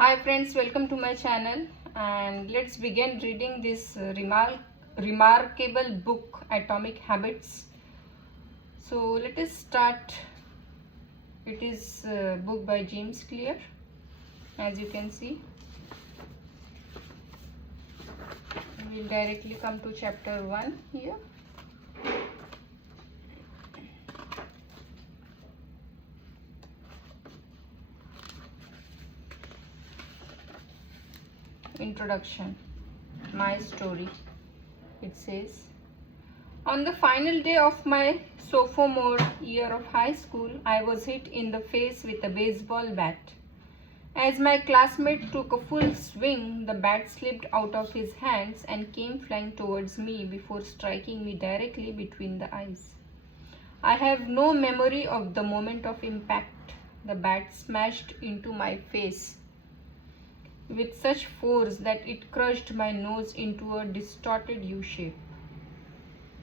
Hi friends, welcome to my channel and let's begin reading this remarkable book, Atomic Habits. So let us start. It is a book by James Clear, as you can see. We will directly come to chapter 1 here. Introduction. My story. It says, on the final day of my sophomore year of high school, I was hit in the face with a baseball bat. As my classmate took a full swing, the bat slipped out of his hands and came flying towards me before striking me directly between the eyes. I have no memory of the moment of impact. The bat smashed into my face with such force that it crushed my nose into a distorted U-shape.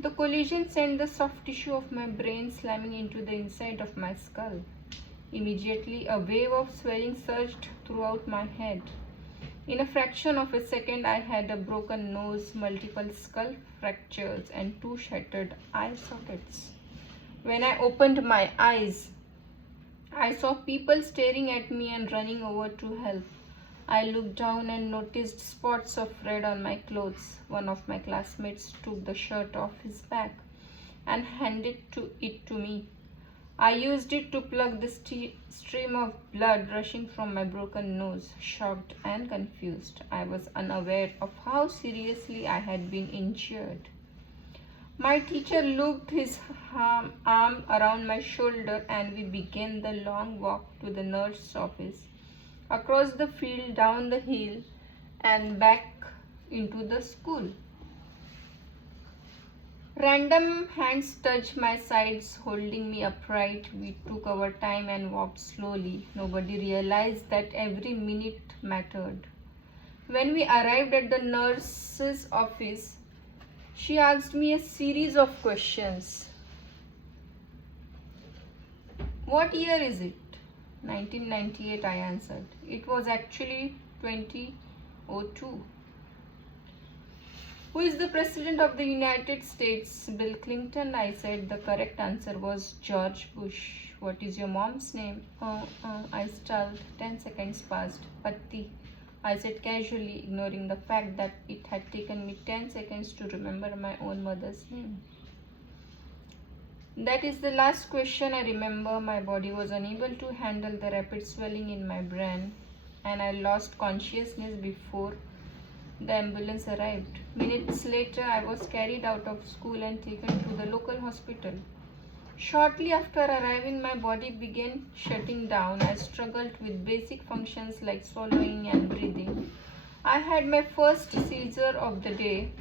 The collision sent the soft tissue of my brain slamming into the inside of my skull. Immediately, a wave of swelling surged throughout my head. In a fraction of a second, I had a broken nose, multiple skull fractures, and 2 shattered eye sockets. When I opened my eyes, I saw people staring at me and running over to help. I looked down and noticed spots of red on my clothes. One of my classmates took the shirt off his back and handed it to me. I used it to plug the stream of blood rushing from my broken nose. Shocked and confused, I was unaware of how seriously I had been injured. My teacher looped his arm around my shoulder and we began the long walk to the nurse's office, across the field, down the hill, and back into the school. Random hands touched my sides, holding me upright. We took our time and walked slowly. Nobody realized that every minute mattered. When we arrived at the nurse's office, she asked me a series of questions. What year is it? 1998, I answered. It was actually 2002. Who is the President of the United States? Bill Clinton, I said. The correct answer was George Bush. What is your mom's name? I stalled. 10 seconds passed. Patti, I said casually, ignoring the fact that it had taken me 10 seconds to remember my own mother's name. That is the last question I remember. My body was unable to handle the rapid swelling in my brain, and I lost consciousness before the ambulance arrived. Minutes later, I was carried out of school and taken to the local hospital. Shortly after arriving, my body began shutting down. I struggled with basic functions like swallowing and breathing. I had my first seizure of the day.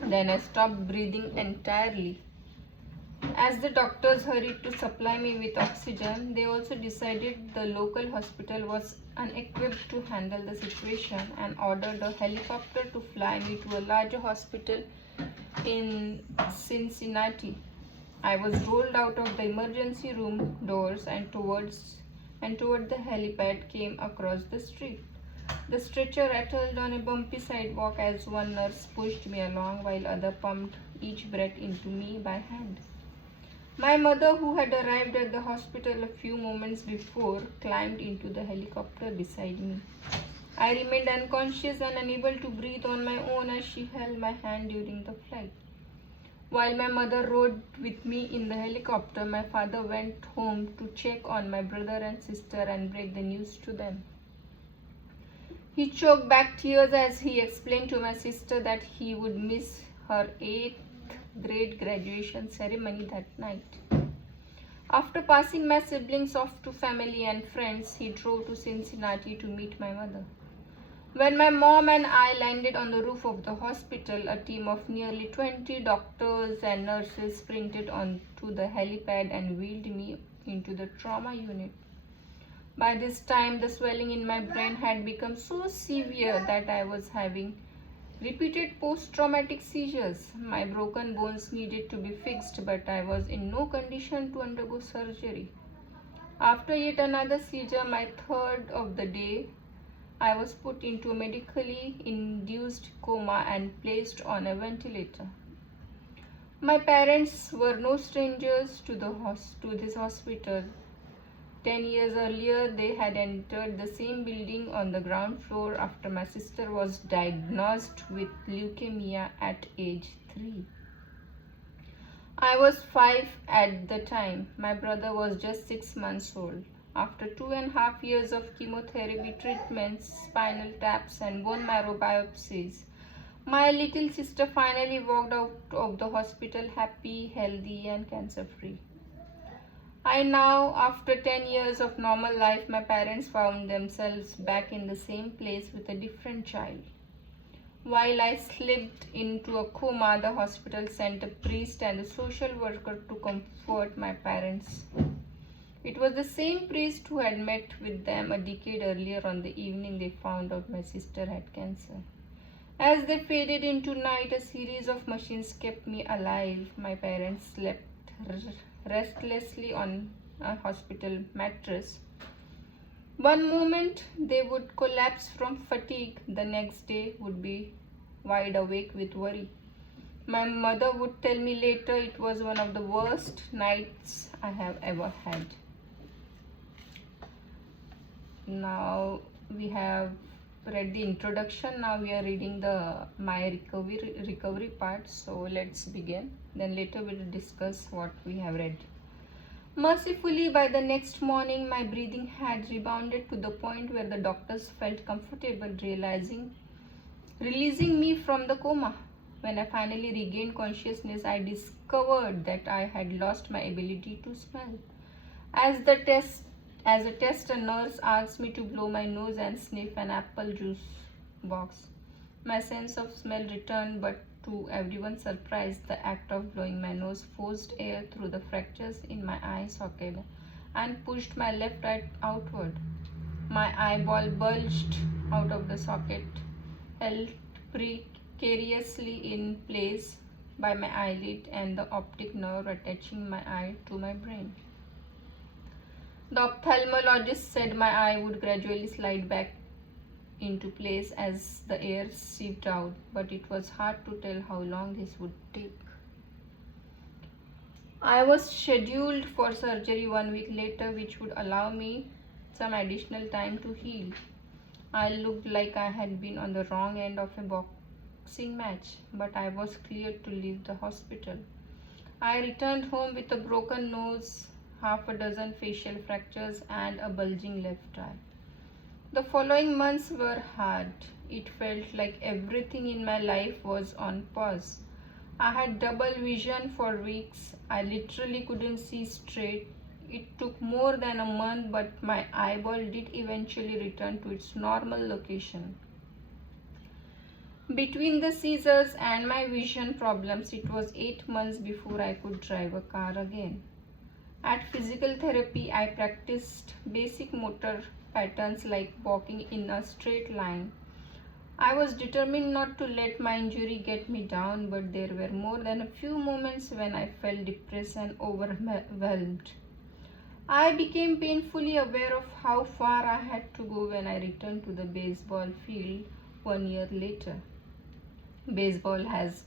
Then I stopped breathing entirely. As the doctors hurried to supply me with oxygen, they also decided the local hospital was unequipped to handle the situation and ordered a helicopter to fly me to a larger hospital in Cincinnati. I was rolled out of the emergency room doors and toward the helipad came across the street. The stretcher rattled on a bumpy sidewalk as one nurse pushed me along while other pumped each breath into me by hand. My mother, who had arrived at the hospital a few moments before, climbed into the helicopter beside me. I remained unconscious and unable to breathe on my own as she held my hand during the flight. While my mother rode with me in the helicopter, my father went home to check on my brother and sister and break the news to them. He choked back tears as he explained to my sister that he would miss her 8th grade graduation ceremony that night. After passing my siblings off to family and friends, he drove to Cincinnati to meet my mother. When my mom and I landed on the roof of the hospital, a team of nearly 20 doctors and nurses sprinted onto the helipad and wheeled me into the trauma unit. By this time, the swelling in my brain had become so severe that I was having repeated post-traumatic seizures. My broken bones needed to be fixed, but I was in no condition to undergo surgery. After yet another seizure, my third of the day, I was put into a medically induced coma and placed on a ventilator. My parents were no strangers to this hospital. 10 years earlier, they had entered the same building on the ground floor after my sister was diagnosed with leukemia at age 3. I was 5 at the time. My brother was just 6 months old. After 2.5 years of chemotherapy treatments, spinal taps, and bone marrow biopsies, my little sister finally walked out of the hospital happy, healthy, and cancer-free. I now, after 10 years of normal life, my parents found themselves back in the same place with a different child. While I slipped into a coma, the hospital sent a priest and a social worker to comfort my parents. It was the same priest who had met with them a decade earlier on the evening they found out my sister had cancer. As they faded into night, a series of machines kept me alive. My parents slept restlessly on a hospital mattress. One moment they would collapse from fatigue, the next day would be wide awake with worry. My mother would tell me later it was one of the worst nights I have ever had. Now we have read the introduction. Now we are reading my recovery part. So let's begin. Then later we will discuss what we have read. Mercifully, by the next morning, my breathing had rebounded to the point where the doctors felt comfortable releasing me from the coma. When I finally regained consciousness, I discovered that I had lost my ability to smell. As a test, a nurse asked me to blow my nose and sniff an apple juice box. My sense of smell returned, but to everyone's surprise, the act of blowing my nose forced air through the fractures in my eye socket and pushed my left eye outward. My eyeball bulged out of the socket, held precariously in place by my eyelid and the optic nerve attaching my eye to my brain. The ophthalmologist said my eye would gradually slide back into place as the air seeped out, but it was hard to tell how long this would take. I was scheduled for surgery 1 week later, which would allow me some additional time to heal. I looked like I had been on the wrong end of a boxing match, but I was cleared to leave the hospital. I returned home with a broken nose, half a dozen facial fractures, and a bulging left eye. The following months were hard. It felt like everything in my life was on pause. I had double vision for weeks. I literally couldn't see straight. It took more than a month, but my eyeball did eventually return to its normal location. Between the seizures and my vision problems, it was 8 months before I could drive a car again. At physical therapy, I practiced basic motor patterns like walking in a straight line. I was determined not to let my injury get me down, but there were more than a few moments when I felt depressed and overwhelmed. I became painfully aware of how far I had to go when I returned to the baseball field 1 year later. Baseball has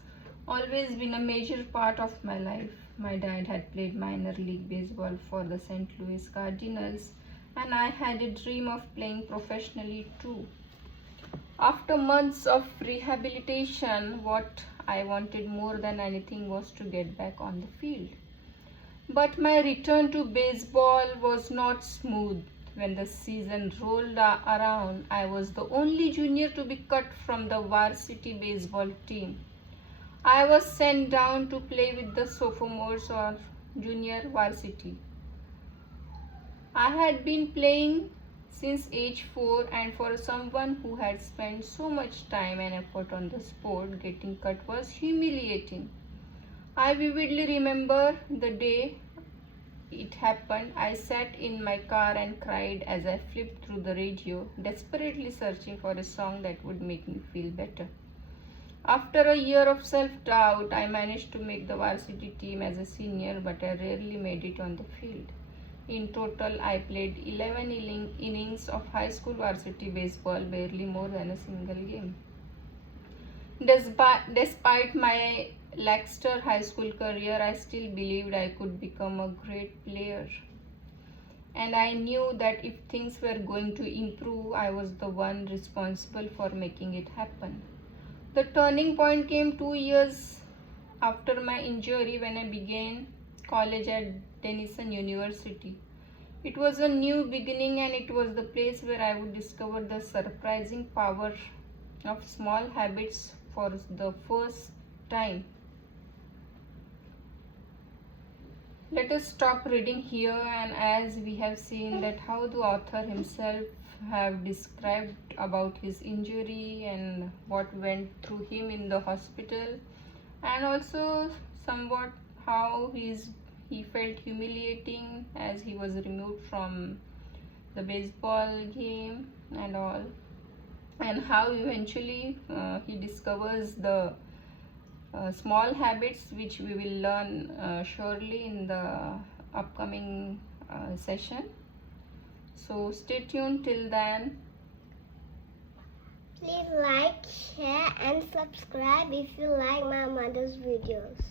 always been a major part of my life. My dad had played minor league baseball for the St. Louis Cardinals, and I had a dream of playing professionally too. After months of rehabilitation, what I wanted more than anything was to get back on the field. But my return to baseball was not smooth. When the season rolled around, I was the only junior to be cut from the varsity baseball team. I was sent down to play with the sophomores or junior varsity. I had been playing since age 4, and for someone who had spent so much time and effort on the sport, getting cut was humiliating. I vividly remember the day it happened. I sat in my car and cried as I flipped through the radio, desperately searching for a song that would make me feel better. After a year of self-doubt, I managed to make the varsity team as a senior, but I rarely made it on the field. In total, I played 11 innings of high school varsity baseball, barely more than a single game. Despite my lackluster high school career, I still believed I could become a great player. And I knew that if things were going to improve, I was the one responsible for making it happen. The turning point came 2 years after my injury when I began college at Denison University. It was a new beginning, and it was the place where I would discover the surprising power of small habits for the first time. Let us stop reading here, and as we have seen that how the author himself have described about his injury and what went through him in the hospital, and also somewhat how he felt humiliating as he was removed from the baseball game and all, and how eventually he discovers the small habits which we will learn surely in the upcoming session. So stay tuned till then. Please like, share and subscribe if you like my mother's videos.